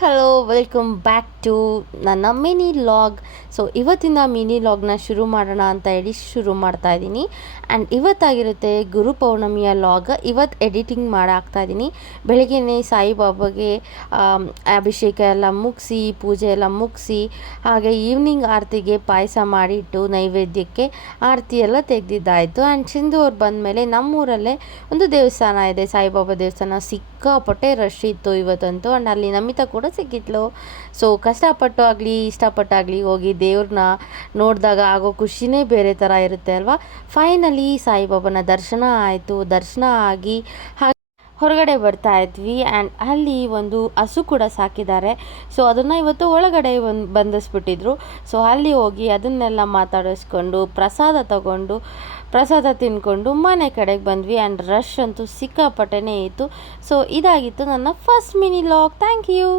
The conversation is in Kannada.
ಹಲೋ ವೆಲ್ಕಮ್ ಬ್ಯಾಕ್ ಟು ನನ್ನ ಮಿನಿ ಲಾಗ್. ಸೊ ಇವತ್ತಿನ ಮಿನಿ ಲಾಗ್ನ ಶುರು ಮಾಡೋಣ ಅಂತ ಹೇಳಿ ಶುರು ಮಾಡ್ತಾ ಇದ್ದೀನಿ. ಆ್ಯಂಡ್ ಇವತ್ತಾಗಿರುತ್ತೆ ಗುರು ಪೌರ್ಣಮಿಯ ಲಾಗ್. ಇವತ್ತು ಎಡಿಟಿಂಗ್ ಮಾಡಾಕ್ತಾ ಇದ್ದೀನಿ. ಬೆಳಗ್ಗೆನೇ ಸಾಯಿಬಾಬಾಗೆ ಅಭಿಷೇಕ ಎಲ್ಲ ಮುಗಿಸಿ, ಪೂಜೆ ಎಲ್ಲ ಮುಗಿಸಿ, ಹಾಗೆ ಈವ್ನಿಂಗ್ ಆರತಿಗೆ ಪಾಯಸ ಮಾಡಿಟ್ಟು ನೈವೇದ್ಯಕ್ಕೆ ಆರತಿ ಎಲ್ಲ ತೆಗೆದಿದ್ದಾಯಿತು. ಆ್ಯಂಡ್ ಸಿಂಧು ಅವ್ರು ಬಂದಮೇಲೆ ನಮ್ಮೂರಲ್ಲೇ ಒಂದು ದೇವಸ್ಥಾನ ಇದೆ, ಸಾಯಿಬಾಬಾ ದೇವಸ್ಥಾನ. ಸಿಕ್ಕಾಪಟ್ಟೆ ರಶ್ ಇತ್ತು ಇವತ್ತಂತೂ. ಆ್ಯಂಡ್ ಅಲ್ಲಿ ನಮಿತಾ ಕೂಡ ಸಿಕ್ಕಿದ್ಲು. ಸೊ ಕಷ್ಟಪಟ್ಟು ಆಗಲಿ ಇಷ್ಟಪಟ್ಟಾಗಲಿ ಹೋಗಿ ದೇವ್ರನ್ನ ನೋಡಿದಾಗ ಆಗೋ ಖುಷಿನೇ ಬೇರೆ ಥರ ಇರುತ್ತೆ ಅಲ್ವಾ. ಫೈನಲಿ ಸಾಯಿಬಾಬಾನ ದರ್ಶನ ಆಯಿತು. ದರ್ಶನ ಆಗಿ ಹೊರಗಡೆ ಬರ್ತಾ ಇದ್ವಿ. ಆ್ಯಂಡ್ ಅಲ್ಲಿ ಒಂದು ಹಸು ಕೂಡ ಸಾಕಿದ್ದಾರೆ. ಸೊ ಅದನ್ನು ಇವತ್ತು ಒಳಗಡೆ ಬಂಧಿಸ್ಬಿಟ್ಟಿದ್ರು. ಸೊ ಅಲ್ಲಿ ಹೋಗಿ ಅದನ್ನೆಲ್ಲ ಮಾತಾಡಿಸ್ಕೊಂಡು ಪ್ರಸಾದ ತಗೊಂಡು ಪ್ರಸಾದ ತಿಂದ್ಕೊಂಡು ಮನೆ ಕಡೆಗೆ ಬಂದ್ವಿ. ಆ್ಯಂಡ್ ರಶ್ ಅಂತೂ ಸಿಕ್ಕಾಪಟ್ಟೆನೇ ಇತ್ತು. ಸೊ ಇದಾಗಿತ್ತು ನನ್ನ first mini vlog. Thank you.